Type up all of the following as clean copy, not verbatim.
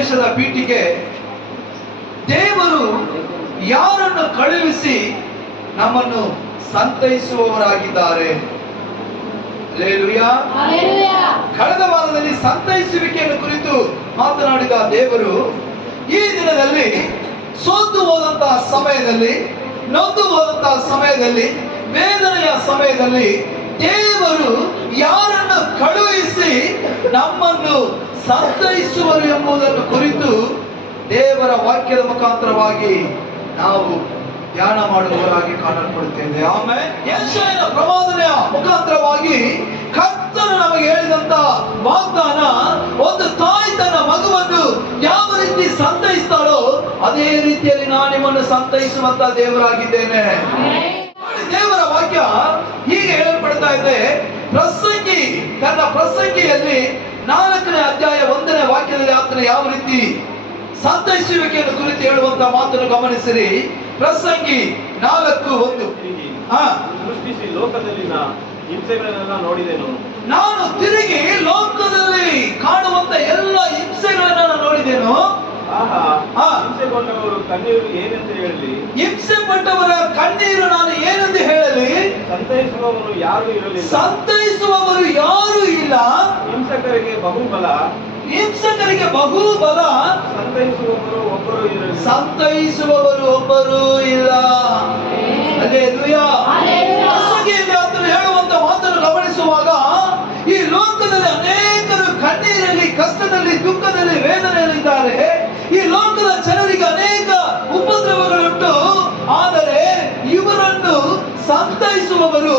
ಸಂದೇಶದ ಪೀಠಿಗೆ ದೇವರು ಯಾರನ್ನು ಕಳುಹಿಸಿ ನಮ್ಮನ್ನು ಸಂತೈಸುವವರಾಗಿದ್ದಾರೆ. ಕಳೆದ ವಾರದಲ್ಲಿ ಸಂತೈಸುವಿಕೆಯನ್ನು ಕುರಿತು ಮಾತನಾಡಿದ ದೇವರು ಈ ದಿನದಲ್ಲಿ ಸೋತು ಹೋದಂತಹ ಸಮಯದಲ್ಲಿ, ನೊಂದು ಹೋದಂತಹ ಸಮಯದಲ್ಲಿ, ವೇದನೆಯ ಸಮಯದಲ್ಲಿ ದೇವರು ಯಾರನ್ನು ಕಳುಹಿಸಿ ನಮ್ಮನ್ನು ಸಂತೈಸುವರು ಎಂಬುದನ್ನು ಕುರಿತು ದೇವರ ವಾಕ್ಯದ ಮುಖಾಂತರವಾಗಿ ನಾವು ಧ್ಯಾನ ಮಾಡುವವರಾಗಿ ಕಾಣಲ್ಪಡುತ್ತೇವೆ. ಆಮೇಲೆ ಯೆಶಾಯನ ಪ್ರವಾದನೆಯ ಮುಖಾಂತರವಾಗಿ ಕರ್ತನು ನಮಗೆ ಹೇಳಿದಂತ ವಾಗ್ದಾನ, ಒಂದು ತಾಯಿ ತನ್ನ ಮಗುವನ್ನು ಯಾವ ರೀತಿ ಸಂತೈಸ್ತಾಳೋ ಅದೇ ರೀತಿಯಲ್ಲಿ ನಾನು ನಿಮ್ಮನ್ನು ಸಂತೈಸುವಂತ ದೇವರಾಗಿದ್ದೇನೆ. ದೇವರ ವಾಕ್ಯ ಹೀಗೆ ಹೇಳಲ್ಪಡ್ತಾ ಇದೆ. ಪ್ರಸಂಗಿ ತನ್ನ ಪ್ರಸಂಗಿಯಲ್ಲಿ 4ನೇ ಅಧ್ಯಾಯ 1ನೇ ವಾಕ್ಯದಲ್ಲಿ ಆತನ ಯಾವ ರೀತಿ ಸಂತೈಸುವಿಕೆಯನ್ನು ಕುರಿತು ಹೇಳುವಂತ ಮಾತನ್ನು ಗಮನಿಸಿರಿ. ಪ್ರಸಂಗಿ 4:1. ಸೃಷ್ಟಿಸಿ ಲೋಕದಲ್ಲಿನ ಹಿಂಸೆಗಳನ್ನೆಲ್ಲ ನೋಡಿದೆನು. ನಾನು ತಿರುಗಿ ಲೋಕದಲ್ಲಿ ಕಾಣುವಂತ ಎಲ್ಲ ಹಿಂಸೆಗಳನ್ನು ನಾನು ನೋಡಿದೆನು. ಹಿಂಸೆಗೊಂಡವರು ಕಣ್ಣೀರು ಏನೆಂದು ಹೇಳಲಿ? ಹಿಂಸೆ ಪಟ್ಟವರ ಕಣ್ಣೀರು ನಾನು ಏನೆಂದು ಹೇಳಲಿ? ಸಂತೈಸುವವರು ಯಾರು ಇರಲಿಲ್ಲ. ಸಂತೈಸುವವರು ಯಾರು ಇಲ್ಲ. ಹಿಂಸಕರಿಗೆ ಬಹುಬಲ, ಹಿಂಸಕರಿಗೆ ಬಹುಬಲ, ಸಂತೈಸುವವರು ಒಬ್ಬರು ಇರಲಿಲ್ಲ. ಸಂತೈಸುವವರು ಒಬ್ಬರು ಇಲ್ಲ. ಹಲ್ಲೆಲೂಯಾ. ಪ್ರಸಂಗಿಯಲ್ಲಿ ಆತನು ಹೇಳುವಂತ ಮಾತನ್ನು ಗಮನಿಸುವಾಗ ಈ ಲೋಕದಲ್ಲಿ ಅನೇಕರು ಕಣ್ಣೀರಲ್ಲಿ, ಕಷ್ಟದಲ್ಲಿ, ದುಃಖದಲ್ಲಿ, ವೇದನೆಯಲ್ಲಿದ್ದಾರೆ. ಈ ಲೋಕದ ಜನರಿಗೆ ಅನೇಕ ಉಪದ್ರವಗಳುಂಟು. ಆದರೆ ಇವರನ್ನು ಸಂತೈಸುವವರು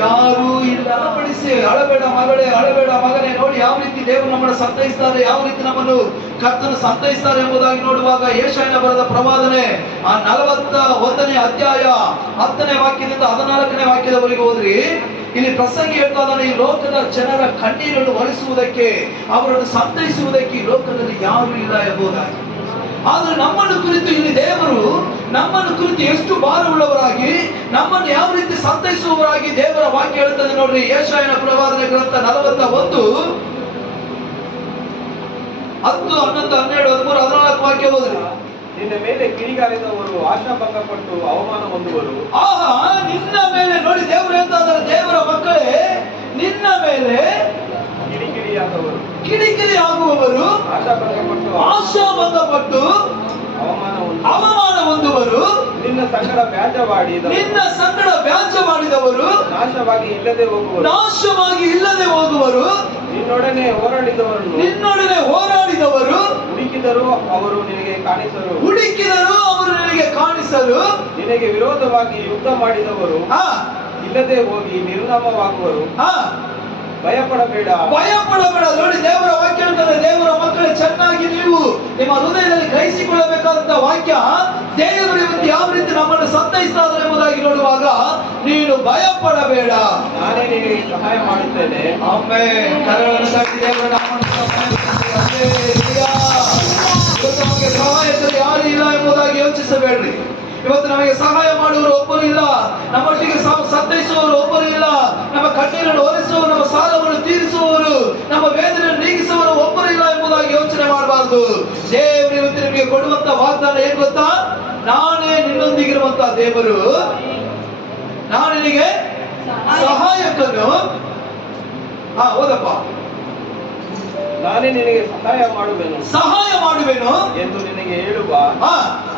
ಯಾರೂ ಇಲ್ಲ. ಪಡಿಸಿ ಅಳಬೇಡ ಮಗಳೇ, ಅಳಬೇಡ ಮಗನೇ. ನೋಡಿ ಯಾವ ರೀತಿ ದೇವರು ನಮ್ಮನ್ನು ಸಂತೈಸ್ತಾರೆ, ಯಾವ ರೀತಿ ನಮ್ಮನ್ನು ಕರ್ತನು ಸಂತೈಸ್ತಾರೆ ಎಂಬುದಾಗಿ ನೋಡುವಾಗ ಯೆಶಾಯನ ಬರೆದ ಪ್ರವಾದನೆ 41ನೇ ಅಧ್ಯಾಯ 10ನೇ ವಾಕ್ಯದಿಂದ 14ನೇ ವಾಕ್ಯದವರೆಗೆ ಹೋದ್ರಿ. ಇಲ್ಲಿ ಪ್ರಸಂಗಿ ಹೇಳ್ತಾ ಇದ್ದಾನೆ, ಈ ಲೋಕದ ಜನರ ಕಣ್ಣೀರನ್ನು ಒರೆಸುವುದಕ್ಕೆ, ಅವರನ್ನು ಸಂತೈಸುವುದಕ್ಕೆ ಈ ಲೋಕದಲ್ಲಿ ಯಾರು ಇಲ್ಲ ಎಂಬುದಾಗಿ. ಆದ್ರೆ ನಮ್ಮನ್ನು ಕುರಿತು ಇಲ್ಲಿ ದೇವರು ನಮ್ಮನ್ನು ಕುರಿತು ಎಷ್ಟು ಭಾರವುಳ್ಳವರಾಗಿ, ನಮ್ಮನ್ನು ಯಾವ ರೀತಿ ಸಂತೈಸುವವರಾಗಿ ದೇವರ ವಾಕ್ಯ ಹೇಳುತ್ತದೆ ನೋಡ್ರಿ. ಯೆಶಾಯನ ಪ್ರವಾದನೆ ಗ್ರಂಥ 41 10, 11, 12, 13, 14 ವಾಕ್ಯ ಹೋದ್ರಿ. ನಿನ್ನ ಮೇಲೆ ಕಿಡಿಗಾರಿದವರು ಆಶಾಭಂಗಪಟ್ಟು ಅವಮಾನ ಹೊಂದುವರು. ನಿನ್ನ ಮೇಲೆ ನೋಡಿ ದೇವರು ಹೇಳ್ತಾ ಇದ್ದಾರೆ, ದೇವರ ಮಕ್ಕಳೇ, ನಿನ್ನ ಮೇಲೆ ಕಿಡಿಕಿಡಿ ಆಗುವವರು, ಆಶಾಭಂಗಪಟ್ಟು ಅವಮಾನ ಹೊಂದುವರು. ನಿನ್ನ ಸಂಗಡ ವ್ಯಾಜ್ಯ ಮಾಡಿದವರು ನಾಶವಾಗಿ ಇಲ್ಲದೆ ಹೋಗುವರು. ನಿನ್ನೊಡನೆ ಹೋರಾಡಿದವರು ಹುಡುಕಿದರು, ಅವರು ನಿನಗೆ ಕಾಣಿಸರು. ನಿನಗೆ ವಿರೋಧವಾಗಿ ಯುದ್ಧ ಮಾಡಿದವರು ಇಲ್ಲದೆ ಹೋಗಿ ನಿರ್ನಾಮವಾಗುವರು. ಭಯಪಡಬೇಡ. ನೋಡಿ ದೇವರ ವಾಕ್ಯ ಹೇಳ್ತಾರೆ, ದೇವರ ಮಕ್ಕಳೇ, ಚೆನ್ನಾಗಿ ನೀವು ನಿಮ್ಮ ಹೃದಯದಲ್ಲಿ ಗ್ರಹಿಸಿಕೊಳ್ಳಬೇಕಾದಂತ ವಾಕ್ಯ. ದೇವರು ಇವತ್ತು ಯಾವ ರೀತಿ ನಮ್ಮನ್ನು ಸಂತೈಸ್ತಾರೆ ಎಂಬುದಾಗಿ ನೋಡುವಾಗ ನೀನು ಭಯಪಡಬೇಡ, ನಾನೇ ನಿನಗೆ ಸಹಾಯ ಮಾಡುತ್ತೇನೆ. ಆಮೆನ್. ಕರಗಳನ್ನು ತಟ್ಟಿ ದೇವರ ನಾಮವನ್ನು ನಮಗೆ ಸಹಾಯಕರು ಯಾರು ಇಲ್ಲ ಎಂಬುದಾಗಿ ಯೋಚಿಸಬೇಡ್ರಿ. ಇವತ್ತು ನಮಗೆ ಸಹಾಯ ಮಾಡುವವರು ಒಬ್ಬರು ಇಲ್ಲ, ನಮ್ಮೊಟ್ಟಿಗೆ ಸಂತೈಸುವವರು ಒಬ್ಬರು ಇಲ್ಲ, ನಮ್ಮ ಕಣ್ಣೀರನ್ನು ಒರೆಸುವವರು, ನಮ್ಮ ಸಾಲವನ್ನು ತೀರಿಸುವವರು, ನಮ್ಮ ವೇದನೆಯನ್ನು ನೀಗಿಸುವವರು ಒಬ್ಬರು ಇಲ್ಲ ಎಂಬುದಾಗಿ ಯೋಚನೆ ಮಾಡಬಾರದು. ದೇವರು ಇವತ್ತು ನಿಮಗೆ ಕೊಡುವಂತ ವಾಗ್ದಾನ ಏನ್ ಗೊತ್ತಾ? ನಾನೇ ನಿನ್ನೊಂದಿಗಿರುವಂತ ದೇವರು, ನಾನು ನಿನಗೆ ಸಹಾಯಕನು. ಓದಪ್ಪ. ನಾನೇ ನಿನಗೆ ಸಹಾಯ ಮಾಡುವೆನು ಎಂದು ನಿನಗೆ ಹೇಳುವ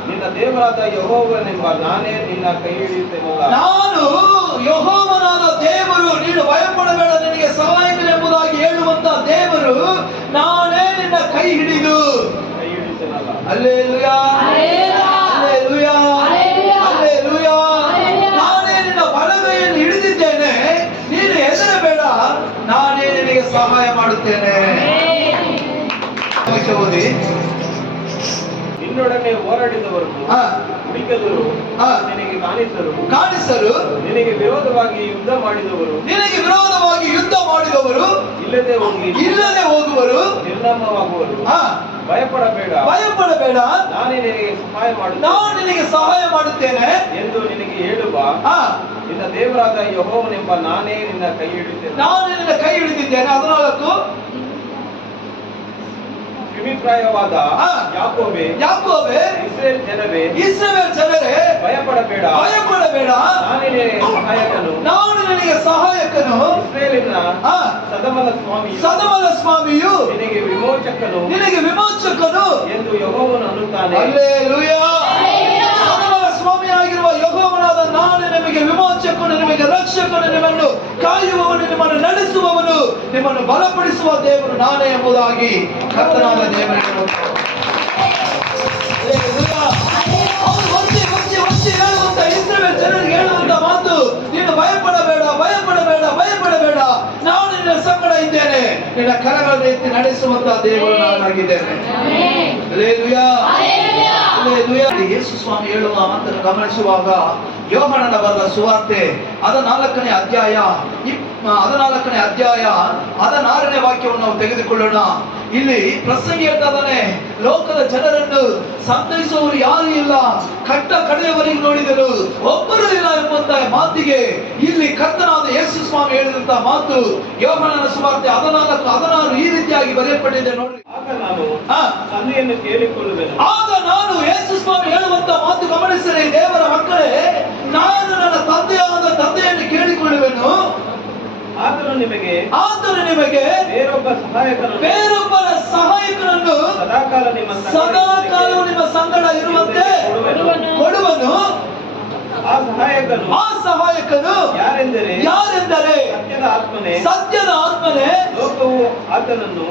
ನಿನ್ನ ದೇವರಾದ ಯೆಹೋವನೆಂಬ ನಾನೇ ನಿನ್ನ ಕೈ ಹಿಡಿಯುತ್ತೇನಲ್ಲ. ನಾನು ಯೆಹೋವನಾದ ದೇವರು, ನೀನು ಭಯಪಡಬೇಡ, ನಿನಗೆ ಸಹಾಯಕನೆಂಬುದಾಗಿ ಹೇಳುವಂತ ದೇವರು ನಾನೇ ನಿನ್ನ ಕೈ ಹಿಡಿಯುತ್ತೇನಲ್ಲ. Hallelujah, hallelujah, hallelujah. ನಾನೇ ನಿನ್ನ ಬಲಗೈಯನ್ನು ಹಿಡಿದಿದ್ದೇನೆ, ನೀನು ಹೆದರಬೇಡ, ನಾನೇ ನಿನಗೆ ಸಹಾಯ ಮಾಡುತ್ತೇನೆ. ಓದಿ. ನಿನ್ನೊಡನೆ ಹೋರಾಡಿದವರನ್ನು ಹುಡುಕಿದರು, ನಿನಗೆ ಕಾಣಿಸರು. ನಿನಗೆ ವಿರೋಧವಾಗಿ ಯುದ್ಧ ಮಾಡಿದವರು ಇಲ್ಲದೆ ಹೋಗುವರು, ನಿರ್ನಾಮವಾಗುವರು. ಭಯಪಡಬೇಡ, ನಾನೇ ನಿನಗೆ ಸಹಾಯ ಮಾಡುತ್ತೇನೆ ಎಂದು ನಿನಗೆ ಹೇಳುವ ನಿನ್ನ ದೇವರಾದ ಯೆಹೋವನೆಂಬ ನಾನೇ ನಿನ್ನ ಕೈ ಹಿಡಿದಿದ್ದೇನೆ. 14 ಅಭಿಪ್ರಾಯವಾದ ಆ. ಯಾಕೋಬೆ, ಯಾಕೋಬೆ, ಇಸ್ರೇಲ್ ಜನರೇ, ಇಸ್ರಾಯೇಲ್ ಜನರೇ, ಭಯಪಡಬೇಡ, ಭಯಪಡಬೇಡ, ನಾನೇ ನಿನಗೆ ಸಹಾಯಕನು, ನಾನು ನಿನಗೆ ಸಹಾಯಕನು, ಇಸ್ರೇಲಿನ ಆ, ಸದಮಲ ಸ್ವಾಮಿ, ಸದಮಲ ಸ್ವಾಮಿಯು, ನಿನಗೆ ವಿಮೋಚಕನು ನಿನಗೆ ವಿಮೋಚಕನು ಎಂದು ಯೆಹೋವನು ಅನ್ನುತ್ತಾನೆ. ಹಲ್ಲೆಲೂಯಾ. ಸದಮಲ ಸ್ವಾಮಿಯಾಗಿರುವ ಯೆಹೋವನಾದ ನಾನು ನಿಮಗೆ ವಿಮೋಚಕನು, ನಿಮಗೆ ರಕ್ಷಕನು, ನಿಮ್ಮನ್ನು ಕಾಯುವವನು, ನಿಮ್ಮನ್ನು ನಡೆಸುವವನು, ನಿಮ್ಮನ್ನು ಬಲಪಡಿಸುವ ದೇವರು ನಾನೇ ಎಂಬುದಾಗಿ ಕರ್ತನಾದ ದೇವರಿಗೆ ಗೊತ್ತು. ಹಲ್ಲೆಲೂಯಾ. ಅವನು ಒತ್ತಿ ಹೇಳುವಂತ ಇಸ್ರಾಯೇಲ್ ಜನರಿಗೆ ಹೇಳುವಂತ ಮಾತು, ನೀನು ಭಯಪಡಬೇಡ, ಭಯಪಡಬೇಡ, ಭಯಪಡಬೇಡ, ನಾನು ನಿನ್ನ ಸಂಗಡ ಇದ್ದೇನೆ, ನಿನ್ನ ಕರಗಳನ್ನು ಎತ್ತಿ ನಡೆಸುವಂತ ದೇವರು ನಾನಾಗಿದ್ದೇನೆ. ಹಲ್ಲೆಲೂಯಾ. ಹಲ್ಲೆಲೂಯಾ. ಯೇಸು ಸ್ವಾಮಿ ಹೇಳುವ ಮಾತನ್ನು ಗಮನಿಸುವಾಗ ಯೋಹಾನನ ಬರೆದ ಸುವಾರ್ತೆ 14ನೇ ಅಧ್ಯಾಯ 16ನೇ ವಾಕ್ಯವನ್ನು ನಾವು ತೆಗೆದುಕೊಳ್ಳೋಣ. ಇಲ್ಲಿ ಪ್ರಸಂಗಿ ಹೇಳ್ತಾನೆ, ಲೋಕದ ಜನರನ್ನು ಸಂತೈಸುವವರು ಯಾರು ಇಲ್ಲ, ಕಟ್ಟ ಕಡೆಯವರೆಗೆ ನೋಡಿದರು, ಒಬ್ಬರು ಇಲ್ಲ ಎಂಬಂತ ಮಾತಿಗೆ ಇಲ್ಲಿ ಕರ್ತನಾದ ಯೇಸು ಸ್ವಾಮಿ ಹೇಳಿದಂತ ಮಾತು ಯೋಹಾನನ ಸುವಾರ್ತೆ 14:16 ಈ ರೀತಿಯಾಗಿ ಬರೆಯಲ್ಪಟ್ಟಿದೆ ನೋಡಿ. ಆಗ ನಾನು ತಂದೆಯನ್ನು ಕೇಳಿಕೊಳ್ಳುವೆನು. ಆಗ ನಾನು ಯೇಸು ಸ್ವಾಮಿ ಹೇಳುವಂತ ಮಾತು ಗಮನಿಸಿರಿ ದೇವರ ಮಕ್ಕಳೇ, ನಾನು ನನ್ನ ತಂದೆಯನ್ನು ಕೇಳಿಕೊಳ್ಳುವೆನು, ಆತನು ನಿಮಗೆ ಬೇರೊಬ್ಬರ ಸಹಾಯಕನನ್ನು ಸದಾಕಾಲವು ನಿಮ್ಮ ಸಂಗಡ ಇರುವಂತೆ ಕೊಡುವನು. ಆ ಸಹಾಯಕನು ಯಾರೆಂದರೆ ಸತ್ಯದ ಆತ್ಮನೇ, ಲೋಕವು ಆತನನ್ನು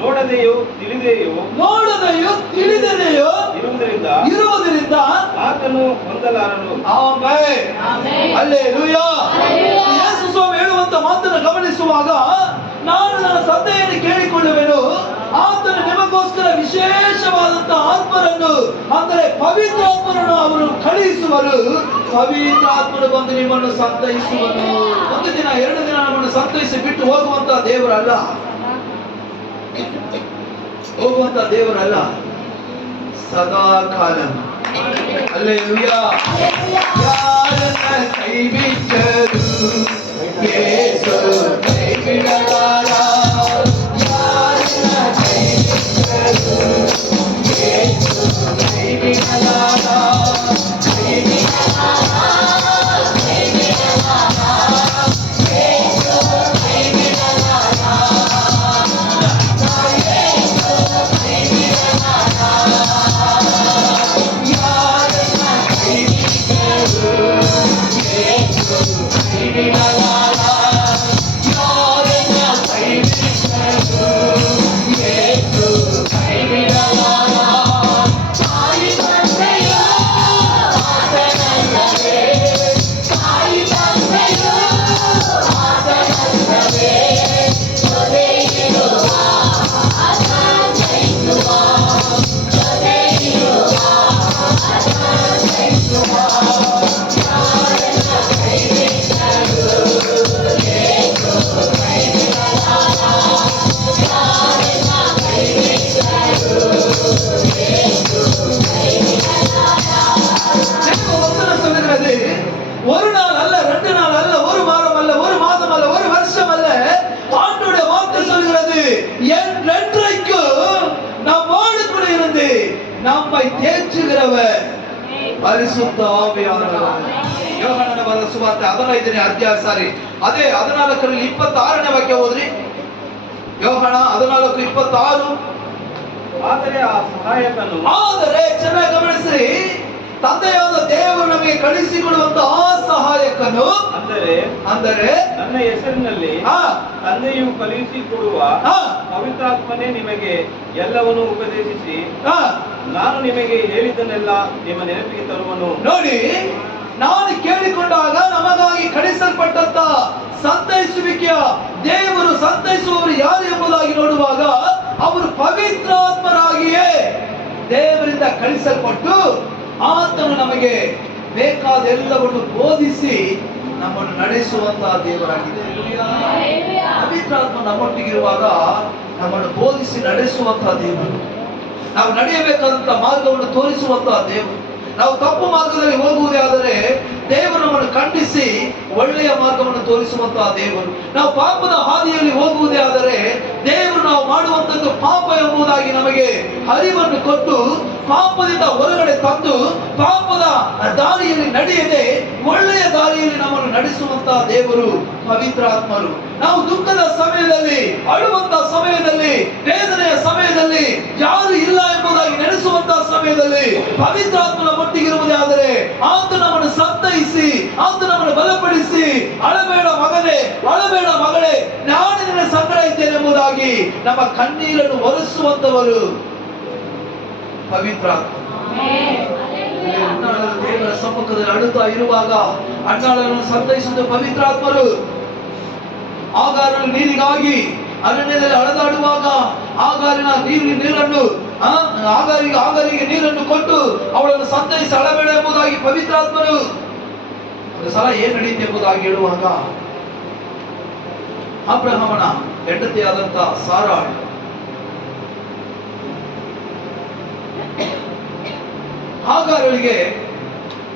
ನೋಡದೆಯೋ ತಿಳಿದೆಯೋ ಇರುವುದರಿಂದ ಆತನು ಹೊಂದಲಾರನು. ಹಲ್ಲೆಲೂಯಾ. ಯೇಸು ಸ್ವಾಮಿ ಹೇಳುವಂತ ಮಾತನ್ನು ಗಮನಿಸುವಾಗ, ನಾನು ನನ್ನ ತಂದೆಯನ್ನು ಕೇಳಿಕೊಳ್ಳುವೆನು, ಆತನು ನಿಮಗೋಸ್ಕರ ವಿಶೇಷವಾದಂತ ಆತ್ಮರನ್ನು, ಅಂದರೆ ಪವಿತ್ರಾತ್ಮರನ್ನು ಅವರು ಕಳುಹಿಸುವರು. ಪವಿತ್ರಾತ್ಮನು ಬಂದು ನಿಮ್ಮನ್ನು ಸಂತೈಸುವನು. ಒಂದು ದಿನ 2 ದಿನ ನಮ್ಮನ್ನು ಸಂತೈಸಿ ಬಿಟ್ಟು ಹೋಗುವಂತ ದೇವರಲ್ಲ, ಸದಾ ಕಾಲ. ಹಲ್ಲೆಲೂಯಾ. ಯಾರನ್ನ ಕೈ ಬಿಟ್ಟರು ಯೇಸು ಕೈ ಬಿಡಲಾರ, ಯಾರನ್ನ ಕೈ ಬಿಟ್ಟರು ಯೇಸು ಕೈ ಬಿಡಲಾರ, ಕೈ ಬಿಡಲಾರ, ಕೈ ಬಿಡಲಾರ, ಯೇಸು ಕೈ ಬಿಡಲಾರ, ಯೇಸು ಕೈ ಬಿಡಲಾರ, ಯಾರನ್ನ ಕೈ ಬಿಟ್ಟರು ಯೇಸು ಕೈ ಬಿಡಲಾರ, ಯಾರನ್ನ ಕೈ ಬಿಟ್ಟರು ಯೇಸು ಕೈ ಬಿಡಲಾರ. ತಾಯಿ ತಂದೆಯೋ ಆತನಲ್ಲವೇ, ತಾಯಿ ತಂದೆಯೋ ಆತನಲ್ಲವೇ, ಜೊತೆ ಇರುವ ಆತ ಜಯಿಸುವ, ಜೊತೆ ಇರುವ ಆತ ಜಯಿಸುವ, ಯಾರನ್ನ ಕೈ ಬಿಟ್ಟರು ಯೇಸು ಕೈ ಬಿಡಲಾರ, ಯಾರನ್ನ ಕೈ ಬಿಟ್ಟರು ಯೇಸು ಕೈ ಬಿಡಲಾರ. சொல்லுகிறது, ஒரு நாள் அல்ல, 2 நாள் அல்ல, ஒரு வாரம் அல்ல, ஒரு மாதம் அல்ல, ஒரு வருஷம் அல்ல, ஆண்டோட வார்த்தை சொல்கிறது, என்றைக்கும் நம்மோடு கூட இருந்து நம்மை தேற்றுகிறவர் பரிசுத்த ஆவியானவர். ಯೋಹಾನನ ಬರೆದ ಸುವಾರ್ತೆ 15ನೇ ಅಧ್ಯಾಯ, ಅದೇ 14ರಲ್ಲಿ 26ನೇ ವಾಕ್ಯ ಓದ್ರಿ. ಯೋಹಾನ 14:26. ಆದರೆ ಆ ಸಹಾಯಕನು, ಆದರೆ ಚೆನ್ನಾಗಿ ಗಮನಿಸಿ, ತಂದೆಯಾದ ದೇವರು ನಮಗೆ ಕಳಿಸಿಕೊಡುವಂತ ಆ ಸಹಾಯಕನು, ಅಂದರೆ ನನ್ನ ಹೆಸರಿನಲ್ಲಿ ತಂದೆಯು ಕಳುಹಿಸಿಕೊಡುವ ಪವಿತ್ರಾತ್ಮನೇ ನಿಮಗೆ ಎಲ್ಲವನ್ನೂ ಉಪದೇಶಿಸಿ ನಾನು ನಿಮಗೆ ಹೇಳಿದ್ದನ್ನೆಲ್ಲ ನಿಮ್ಮ ನೆನಪಿಗೆ ತರುವನು. ನೋಡಿ, ನಾನು ಕೇಳಿಕೊಂಡಾಗ ನಮಗಾಗಿ ಕಳಿಸಲ್ಪಟ್ಟಂತ ಸಂತೈಸುವಿಕೆಯ ದೇವರು, ಸಂತೈಸುವವರು ಯಾರು ಎಂಬುದಾಗಿ ನೋಡುವಾಗ ಅವರು ಪವಿತ್ರಾತ್ಮರಾಗಿಯೇ ದೇವರಿಂದ ಕಳಿಸಲ್ಪಟ್ಟು ಆತನು ನಮಗೆ ಬೇಕಾದ ಎಲ್ಲವನ್ನು ಬೋಧಿಸಿ ನಮ್ಮನ್ನು ನಡೆಸುವಂತಹ ದೇವರಾಗಿದೆ. ಪವಿತ್ರಾತ್ಮ ನಮ್ಮೊಟ್ಟಿಗಿರುವಾಗ ನಮ್ಮನ್ನು ಬೋಧಿಸಿ ನಡೆಸುವಂತಹ ದೇವರು, ನಾವು ನಡೆಯಬೇಕಾದಂತಹ ಮಾರ್ಗವನ್ನು ತೋರಿಸುವಂತಹ ದೇವರು. ನಾವು ತಪ್ಪು ಮಾರ್ಗದಲ್ಲಿ ಹೋಗುವುದೇ ಆದರೆ ದೇವರು ನಮ್ಮನ್ನು ಖಂಡಿಸಿ ಒಳ್ಳೆಯ ಮಾರ್ಗವನ್ನು ತೋರಿಸುವಂತಹ ದೇವರು. ನಾವು ಪಾಪದ ಹಾದಿಯಲ್ಲಿ ಹೋಗುವುದೇ ಆದರೆ ದೇವರು ನಾವು ಮಾಡುವಂತದ್ದು ಪಾಪ ಎಂಬುದಾಗಿ ನಮಗೆ ಅರಿವನ್ನು ಕೊಟ್ಟು ಪಾಪದಿಂದ ಹೊರಗಡೆ ತಂದು ಪಾಪದ ದಾರಿಯಲ್ಲಿ ನಡೆಯದೆ ಒಳ್ಳೆಯ ದಾರಿಯಲ್ಲಿ ನಮ್ಮನ್ನು ನಡೆಸುವಂತಹ ದೇವರು ಪವಿತ್ರಾತ್ಮರು. ನಾವು ದುಃಖದ ಸಮಯದಲ್ಲಿ, ಅಳುವಂತಹ ಸಮಯದಲ್ಲಿ, ವೇದನೆಯ ಸಮಯದಲ್ಲಿ, ಯಾರು ಇಲ್ಲ ಎಂಬುದಾಗಿ ನೆನೆಸುವಂತಹ ಸಮಯದಲ್ಲಿ ಪವಿತ್ರಾತ್ಮನ ಒಟ್ಟಿಗಿರುವುದೇ ಆದರೆ ಆತ ನಮ್ಮನ್ನು ಸಂತೈಸಿ, ಆತ ನಮ್ಮನ್ನು ಬಲಪಡಿಸಿ, ಅಳಬೇಡ ಮಗನೇ, ಅಳಬೇಡ ಮಗಳೇ, ನಾನು ನಿನ್ನ ಸಂಗಡ ಇದ್ದೇನೆ ಎಂಬುದಾಗಿ ನಮ್ಮ ಕಣ್ಣೀರನ್ನು ಒರೆಸುವಂತವರು ಪವಿತ್ರಾತ್ಮ. ದೇವರ ಸಮ್ಮುಖದಲ್ಲಿ ಅಳುತ್ತಾ ಇರುವಾಗ ಅಣ್ಣಾಳನ್ನು ಸಂತೈಸುವ ಪವಿತ್ರಾತ್ಮರು. ಆಗಾರನು ನೀರಿಗಾಗಿ ಅರಣ್ಯದಲ್ಲಿ ಅಳೆದಾಡುವಾಗ ಆಗಾರಿನ ನೀರನ್ನು ಆಗಾರಿಗೆ ನೀರನ್ನು ಕೊಟ್ಟು ಅವಳನ್ನು ಸಂತೈಸಿ ಅಳಬೇಡ ಎಂಬುದಾಗಿ ಪವಿತ್ರಾತ್ಮರು. ಒಂದು ಸಲ ಏನ್ ನಡೆಯುತ್ತೆ ಎಂಬುದಾಗಿ ಹೇಳುವಾಗ ಅಬ್ರಹಾಮನ ಹೆಂಡತಿಯಾದಂತ ಸಾರಾಳ್ ಆಗಾರಳಿಗೆ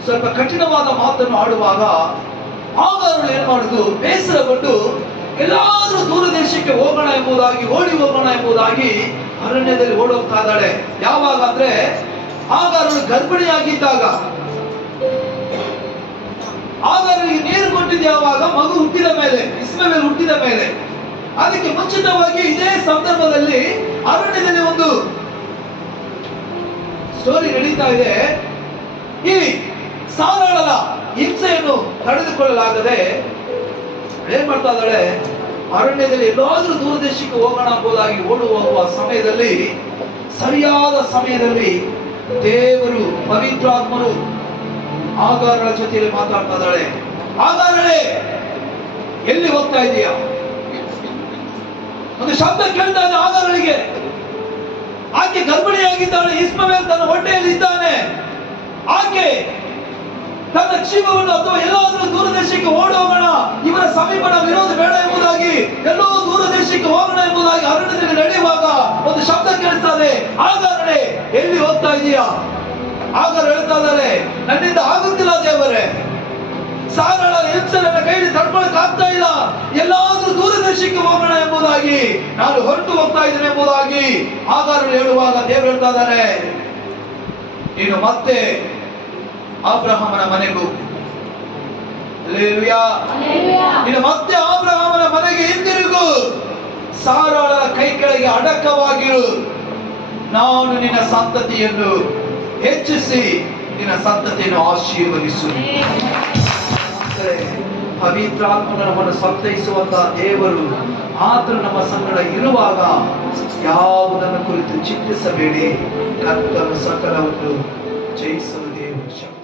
ಸ್ವಲ್ಪ ಕಠಿಣವಾದ ಮಾತನ್ನು ಆಡುವಾಗ ಆಗಾರಳು ಏನ್ ಮಾಡುದು, ಬೇಸರಗೊಂಡು ಎಲ್ಲಾದ್ರೂ ದೂರ ದೇಶಕ್ಕೆ ಹೋಗೋಣ ಎಂಬುದಾಗಿ, ಓಡಿ ಹೋಗೋಣ ಎಂಬುದಾಗಿ ಅರಣ್ಯದಲ್ಲಿ ಓಡೋಗ್ತಾ ಇದ್ದಾಳೆ. ಯಾವಾಗ ಅಂದ್ರೆ ಆಗಾರಳು ಗರ್ಭಿಣಿಯಾಗಿದ್ದಾಗ, ಆಗಾರಳಿಗೆ ನೀರು ಕೊಟ್ಟಿದ್ದು ಯಾವಾಗ, ಮಗು ಹುಟ್ಟಿದ ಮೇಲೆ, ಇಸ್ಮಾಯೇಲ್ ಹುಟ್ಟಿದ ಮೇಲೆ. ಅದಕ್ಕೆ ಮುಂಚಿತವಾಗಿ ಇದೇ ಸಂದರ್ಭದಲ್ಲಿ ಅರಣ್ಯದಲ್ಲಿ ಒಂದು ಸ್ಟೋರಿ ನಡೀತಾ ಇದೆ. ಈ ಸಾರಾಳನ ಹಿಂಸೆಯನ್ನು ತಡೆದುಕೊಳ್ಳಲಾಗದೆ ಏನ್ ಮಾಡ್ತಾ ಇದ್ದಾಳೆ, ಅರಣ್ಯದಲ್ಲಿ ಎಲ್ಲಾದ್ರೂ ದೂರದೇಶಕ್ಕೆ ಹೋಗೋಣ ಎಂಬುದಾಗಿ ಓಡು ಹೋಗುವ ಸಮಯದಲ್ಲಿ, ಸರಿಯಾದ ಸಮಯದಲ್ಲಿ ದೇವರು ಪವಿತ್ರಾತ್ಮರು ಆಗಾರಳ ಜೊತೆಯಲ್ಲಿ ಮಾತಾಡ್ತಾ ಇದ್ದಾಳೆ. ಆಗಾರಳೆ, ಎಲ್ಲಿ ಹೋಗ್ತಾ ಇದೀಯಾ? ಒಂದು ಶಬ್ದ ಕೇಳ್ತಾ ಇದೆ ಆಗಾರಳಿಗೆ. ಆಕೆ ಗರ್ಭಿಣಿಯಾಗಿದ್ದಾಳೆ, ಇಸ್ಮಾಯೇಲ್ ತನ್ನ ಹೊಟ್ಟೆಯಲ್ಲಿ ಇದ್ದಾನೆ. ಆಕೆ ತನ್ನ ಜೀವವನ್ನು ಅಥವಾ ಎಲ್ಲಾದ್ರೂ ದೂರ ದೇಶಕ್ಕೆ ಓಡಿ ಹೋಗೋಣ, ಇವರ ಸಮೀಪ ವಿರೋಧ ಬೇಡ ಎಂಬುದಾಗಿ ಎಲ್ಲೋ ದೂರ ದೇಶಕ್ಕೆ ಹೋಗೋಣ ಎಂಬುದಾಗಿ ಅರಣ್ಯದಲ್ಲಿ ನಡೆಯುವಾಗ ಒಂದು ಶಬ್ದ ಕೇಳಿಸ್ತದೆ, ಆಗಾರಳೆ ಎಲ್ಲಿ ಹೋಗ್ತಾ ಇದೀಯಾ? ಆಗಾರ ಹೇಳ್ತಾ ಇದ್ದಾರೆ, ನನ್ನಿಂದ ಆಗುತ್ತಿಲ್ಲ ದೇವರೇ, ಸಾರಾಳ ಹಿಂಸೆ ನನ್ನ ಕೈಯಲ್ಲಿ ತಡ್ಕೊಳಕ್ ಆಗ್ತಾ ಇಲ್ಲ, ಎಲ್ಲಾದ್ರೂ ದೂರ ದೇಶಕ್ಕೆ ಹೋಗೋಣ ಎಂಬುದಾಗಿ ನಾನು ಹೊರಟು ಹೋಗ್ತಾ ಇದ್ದೇನೆ ಎಂಬುದಾಗಿ ಆಗಾರಳು ಹೇಳುವಾಗ ದೇವರು ಹೇಳ್ತಾ ಇದ್ದಾರೆ, ನೀನು ಮತ್ತೆ ಅಬ್ರಹಾಮನ ಮನೆಗೂ, ನೀನು ಮತ್ತೆ ಅಬ್ರಹಾಮನ ಮನೆಗೆ ಹಿಂದಿರುಗು, ಸಾರಾಳ ಕೈ ಕೆಳಗೆ ಅಡಕವಾಗಿರು, ನಾನು ನಿನ್ನ ಸಂತತಿಯನ್ನು ಹೆಚ್ಚಿಸಿ ನಿನ್ನ ಸಂತತಿಯನ್ನು ಆಶೀರ್ವದಿಸುವೆ. ಪವಿತ್ರಾತ್ಮನ ನಮ್ಮನ್ನು ಸಂತೈಸುವಂತಹ ದೇವರು, ಆತನು ನಮ್ಮ ಸಂಗಡ ಇರುವಾಗ ಯಾವುದನ್ನು ಕುರಿತು ಚಿಂತಿಸಬೇಡಿ, ಕರ್ತನು ಸಕಲವನ್ನು ಜಯಿಸಲು ದೇವರು ಶಕ್ತ.